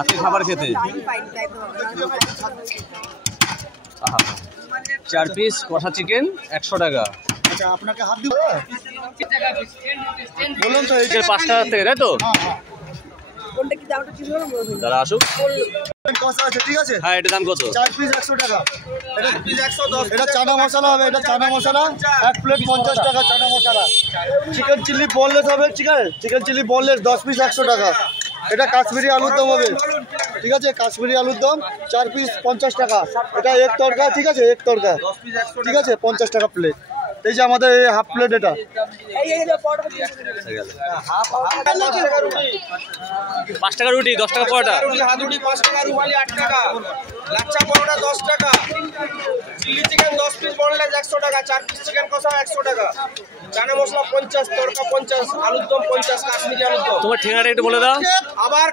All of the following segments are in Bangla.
আপনি খাবার খেতে 4 পিস কষা চিকেন 100 টাকা। আচ্ছা আপনাকে হাত দিব বললাম তো এই 5 টাকা থেকে, তাই তো? কোনটা কি দামটা ঠিক হলো দাদা আসুক। কষা আছে, ঠিক আছে? হ্যাঁ, এটা দাম কত? 4 পিস 100 টাকা। এটা পিস 110। এটা চানা মশলা হবে, এটা চানা মশলা 1 প্লেট 50 টাকা chana masala. Chicken chilli boneless হবে, চিকেন চিলি বোনলেস 10 পিস 100 টাকা। এটা কাশ্মীরি আলুর দম হবে, ঠিক আছে? কাশ্মীরি আলুর দম 4 পিস 50 টাকা। এটা এক তড়কা, ঠিক আছে? এক তড়কা, ঠিক আছে? 50 টাকা প্লেট। এই যে আমাদের এই হাফ প্লেট, এটা এই 5 টাকা রুটি 10 টাকা পরোটা। হাদুড়ি 5 টাকা, রুমালি 8 টাকা, লাচ্ছা পরোটা 10 টাকা, চিলি চিকেন 10 পিস বোনলেস 100 টাকা, 4 পিস চিকেন কষা 100 টাকা, চানা মশলা 50, তড়কা 50, আলুর দম 50, কাশ্মীরি আলুর দম। তোমার ঠিকানাটা একটু বলে দাও। আবার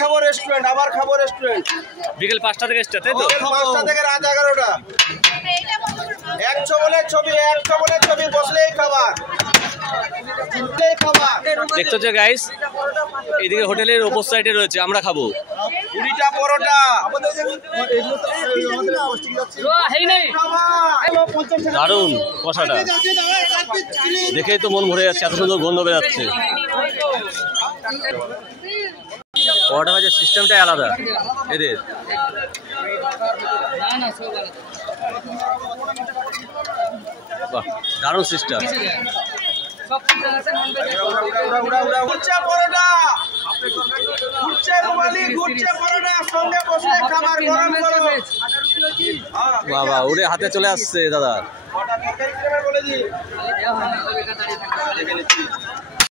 খাবো রেস্টুরেন্ট, বিকেল 5টা থেকে স্টার্ট, তাই তো? 5টা থেকে রাত 11টা। 100 বলে ছবি, বসলেই খাবার। দেখতে হচ্ছে গাইস, এইদিকে হোটেলের ওপর সাইডে রয়েছে আমরা খাবো 20টা পরোটা। দারুন কষাটা, দেখেই তো মন ভরে যাচ্ছে, এত সুন্দর গন্ধ বেরাচ্ছে। পরোটা ভাজার সিস্টেমটাই আলাদা এদের। বাহ, দারুণ সিস্টেম। ঘুরছে পরোটা, ঘুরছে রুমালি, ঘুরছে পরোটা, সঙ্গে বসলে খাবার গরম গরম। বাবা, উড়ে হাতে চলে আসছে দাদা। বলে দিই